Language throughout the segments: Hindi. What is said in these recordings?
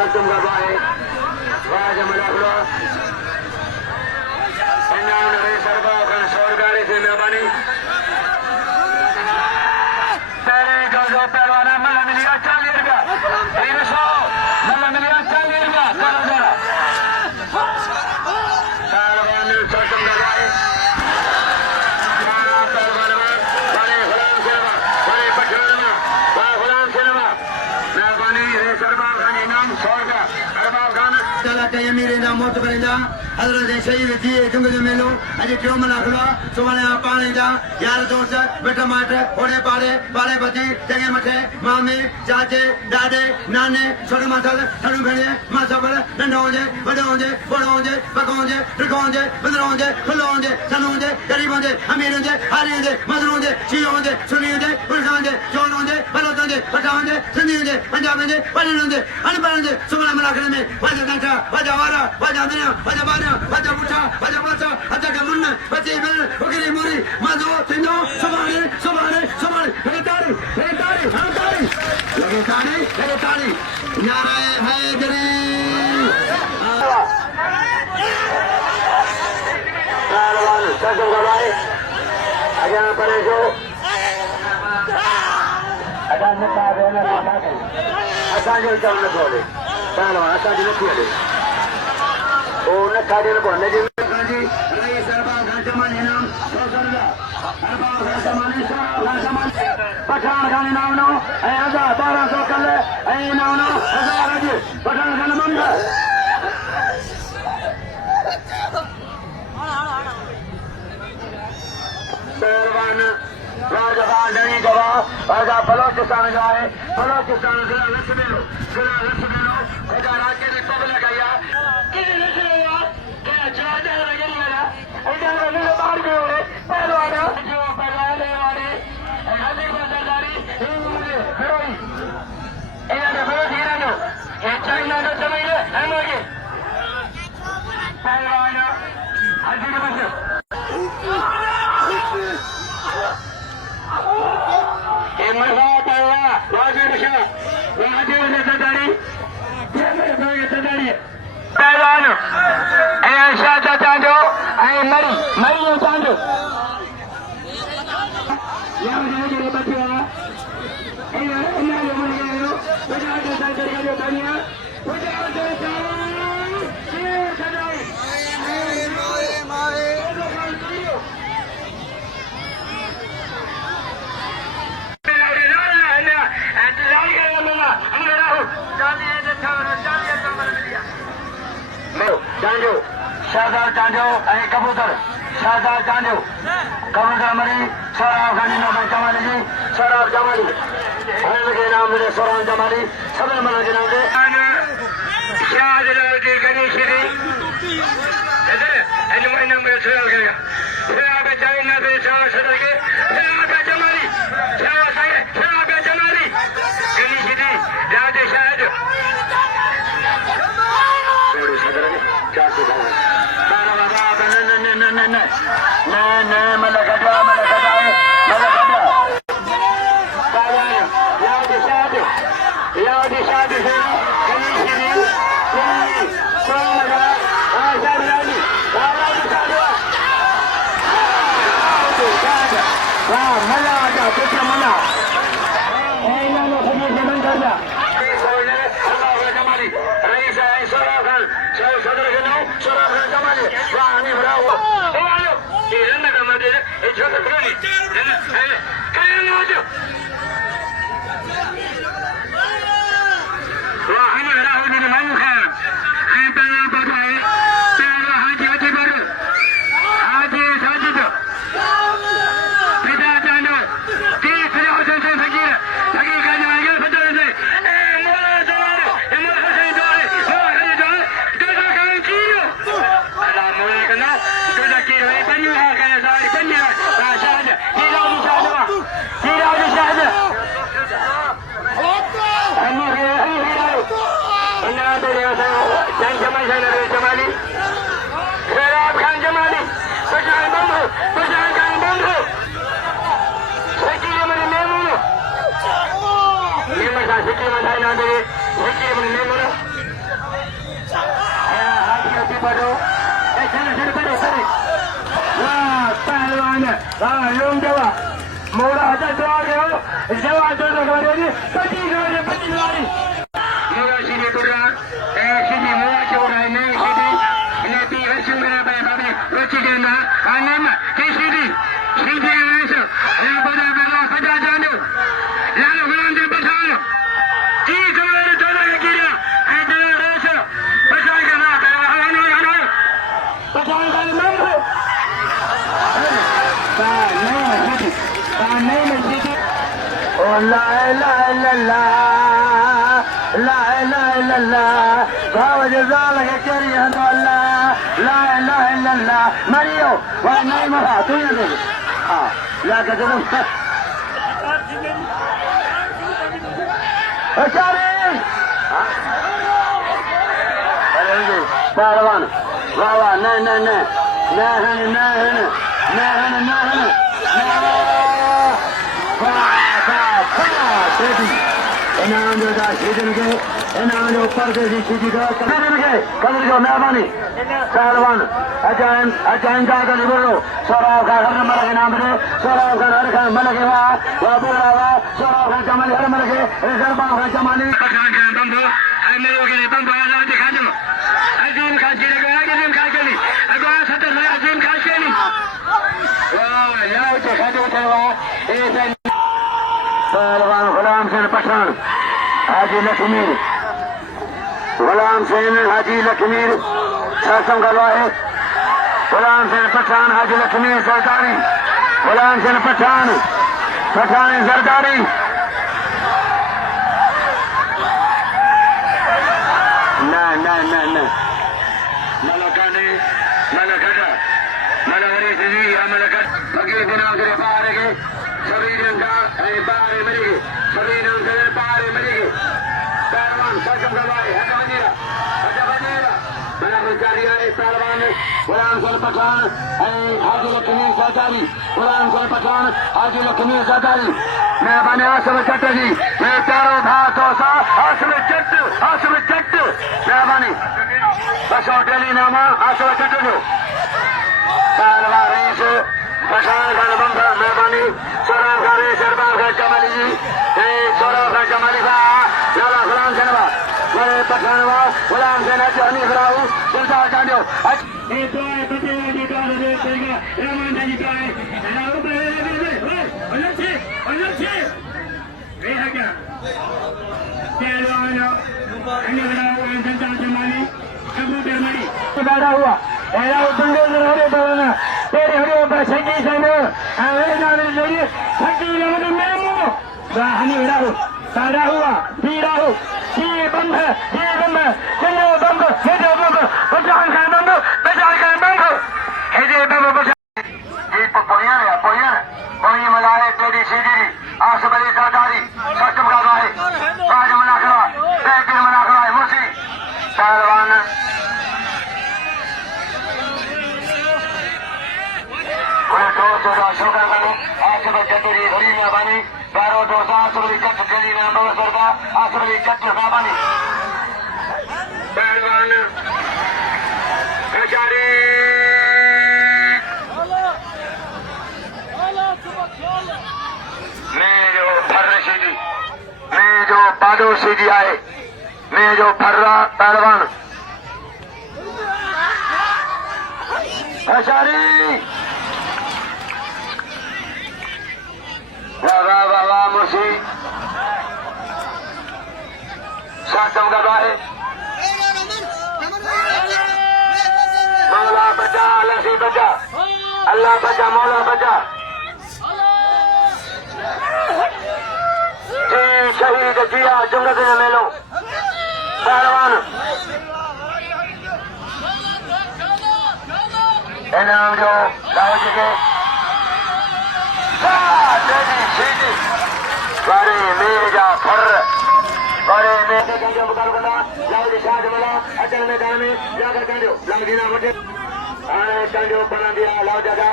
Santum Gabai, Raja Malakhra, and now the Sarva and Sorgari in the Bani. Pere Jojo Perwana, Malamilia Chalirga, Iriso, Malamilia Chalirga, Taradara. Sarvan Santum Gabai, Bari Hulan Cinema, Bari Patrama, Hulan Cinema, Navani, Sarva and Nam Sorga, Arabagana. Yamirinda Motorinda, other than say the G. Tungamelo, and the Malakhra, Sumana Palinda, Yaradosa, Betamata, Odepare, Balebati, Tegamate, Mami, Jate, Dade, Nane, Sodomata, Tarumene, Masabala, Nandonde, Badonde, Bodonde, Bagonde, Rigonde, Badronde, Colonde, Sanonde, Garibonde, Amirunde, Harinde, Madronde, Chionde, Suninde, Urgande, Jononde, Balotande, Patande, Suninde, Pandamende, Palinunde, Anabalande, Sumana Malakhra, Wajaka, Wajawara, Wajamina, Wajabana, Wajabuta, Wajabata, Atakamuna, Wajibel, Ogiri Muri, Mazo, Tino, Somali, Somali, Somali, Heretari, Heretari, Heretari, Heretari, Heretari, Nare, Hedri. Santum Gabai, again Parejo, again Nakavana, Asanjo John Napoli, Pano, Asanjo Napoli. Oh, Nakadi Napoli, Nadi, Sarva, Gantamanina, Sosa, Gantamani, Patan Ganano, Ayaza, Bara Sokale, Ayano, Azaraji, Patan Ganamanga. Sarvana, Rajavan, Dani Gava, Raja Palokistan Jai, Palokistan Zilla Lissimino, Egaraki Republicaya, Kidilaya, Kajada, and then a little bargain, Pelwana, Pelane, and Hadibadari, Heroin. And the first Hirano, and China, and again. Pelwana, Hadibadari. Malakhra Janjo, Shazar Janjo, and Kabutar, Shazar Janjo, Kabutar Mari, Sarah Ganino Jamali, Sarah Jamali, Hanaganam, Soran Jamali, Southern Malaganam, Shazar Ganishi, and my number is Sarah China, Sarah Jamali, Sarah Jamali, Ganishi, Dadi Shad. Sikkim and I Mario, why name of her? Do you know? Ah, like a little. Palawan, Wawa, no, no, no, no, no, no, no, no, पहलवान गुलाम सेन पठान हाजी लखमीर गुलाम सेन हाजी लखमीर शासन गवाह है गुलाम सेन पठान हाजी लखमीर सरदारी गुलाम सेन पठान पठान सरदारी ना ना ना ना मलकाने मलकटा मलहरी सिंधी मलकट बगे दिनों से बाहर के सभी जनता बाहर मरेगी सभी जनता बाहर मरेगी पहलवान सरकम गवाए हटानिया हटानिया बड़ा मुचारिया है पहलवान गुलाम सल पठान हाजी लखमीर सरदारी गुलाम सल पठान हाजी लखमीर सरदारी मैं बने आसम चट्ट जी मैं चारों भाग तो सा आसम चट्ट मैं बनी बस होटली नामा आसम चट्ट जो पहलवान रेस पठान खान बंदर मेहरबानी सोरा खान सरदार खान जमाली जी सोरा खान जमाली बा लाला गुलाम सेनवा मेरे पठानवा गुलाम सेना जानी फराऊ सरदार जानियो ये तो है बच्चे जी का दे देगा रहमान जी का है राव पे अलग से ये है क्या पहलवान अनिवराव जनता जमाली कबूतर मरी बैठा हुआ era utunde nore bana tere hore ba sangi sano ave nare nore sangi nare memo ba hani rahu sara hua pira hu ye bam chalo bam ye jo bam bajan khan bam he je bam bajan ye poyer malare teri sidi asbali sadari satam ka gae raj malakhra bekin malakhra musi pehलवान शोका करो आसबली चतुरी घड़ी में बनी बारो डोसा आसबली चट चली में नंबर सरदा आसबली चट साबानी पहलवान बेचारे मैं जो फर्र सीधी मैं जो पादो सीधी आए मैं जो फर्रा पहलवान बेचारी वाह वाह वाह वाह मुर्शी सातम गवाह है मौला बचा अल्लाह से बचा अल्लाह बचा मौला बचा जी शहीद जिया जुंगत ने मेलो पहलवान इनाम जो दाऊ जी के बड़े मेजा फर बड़े मेजे कंजो मुकाबला करना लाउदी शाद मला अचल मैदान में जाकर कंजो लाउदी ना मटे कंजो बना दिया लाउ जगह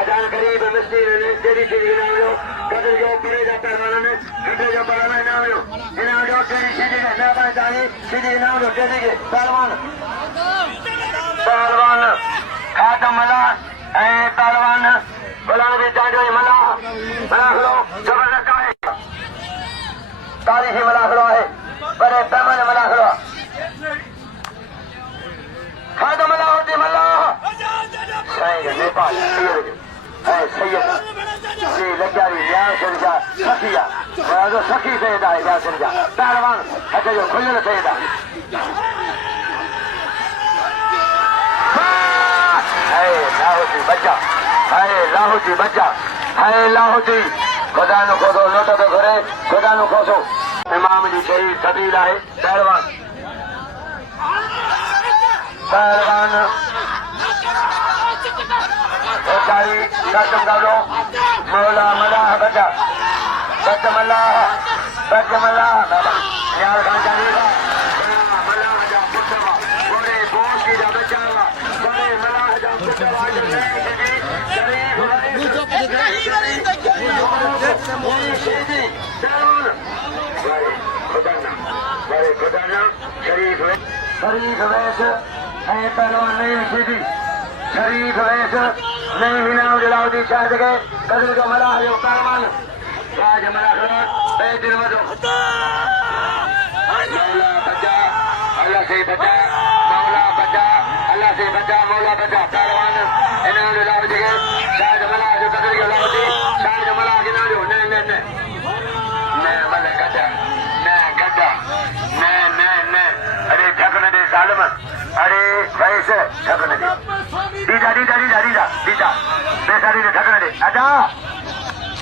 अजान करीब मिस्टी ने तेरी सीधी नाम जो कदर जो परे जा पहलवान ने कदर जो पहलवान नाम जो इनाम जो तेरी सीधी ने ना बन जानी सीधी नाम जो तेरी के पहलवान खातम मला पहलवान बोला भी जांजो मला बना लो जबरदस्त है तारीखी मलाखड़ो है बड़े पैमाने मलाखड़ो खादम अलाउद्दीन मल्लाह साईं नेपाल है सैयद जी लग्यारी या सरजा सखिया वो सखी सैयद है या सरजा पहलवान है जो खुल्ल सैयद है लाहौजी बच्चा है लाहौजी बच्चा है लाहौजी खुदा नु खोदो लोटो तो घरे खुदा नु खोसो इमाम जी शहीद सदीर है पहलवान पहलवान ओकारी कसम गालो मौला मलाह बच्चा बच्चा मलाह यार खान जानेगा मलाह जा पुत्रवा गोरे बोस की जा बचावा गोरे मलाह जा पुत्रवा खुदाना शरीफ वैस है पहलवान नहीं सीधी शरीफ वैस नहीं मीनाम जलाउद्दीन शाह जगह कदर का मलाह जो पहलवान राज मलाखड़ा बेदिन मधु मौला बचा अल्लाह से बचा मौला बचा अल्लाह से बचा मौला बचा पहलवान इनाम जलाउद्दीन जगह शाह मलाह जो कदर के जलाउद्दीन शाह मलाह के नाम जो नहीं मतलब गड्ढा नहीं अरे ठकने दे सालम अरे वैसे ठकने दे दीदा बेसारी ने ठकने दे अदा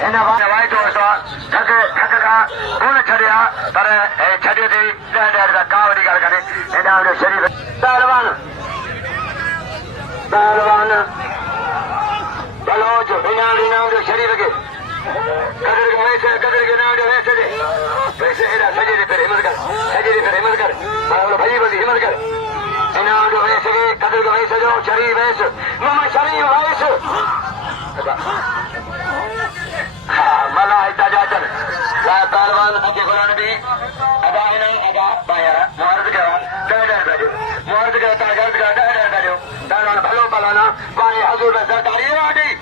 इन वाई दोस्तों ठक का कौन छड़िया पर छड़ियो थी ॾह का कावड़ी गल करे इना जो शरीफ पहलवान बलोच इनाम जो शरीफ के कदर के नाम जो वैसे दे वैसे एड़ा सजे दे फिर हिम्मत कर बोलो भाई बंदी हिम्मत कर इनाम जो वैसे के कदर के वैसे जो शरीफ वैस मामा शरीफ वैस हाँ मला इतना जा चल पहलवान अके कुरान भी अदा इनाम अदा बायारा मुहर्रत करा डर करो मुहर्रत करा ताजत करा डर करो पहलवान भलो पलाना बाय हजूर सरदारी वाडी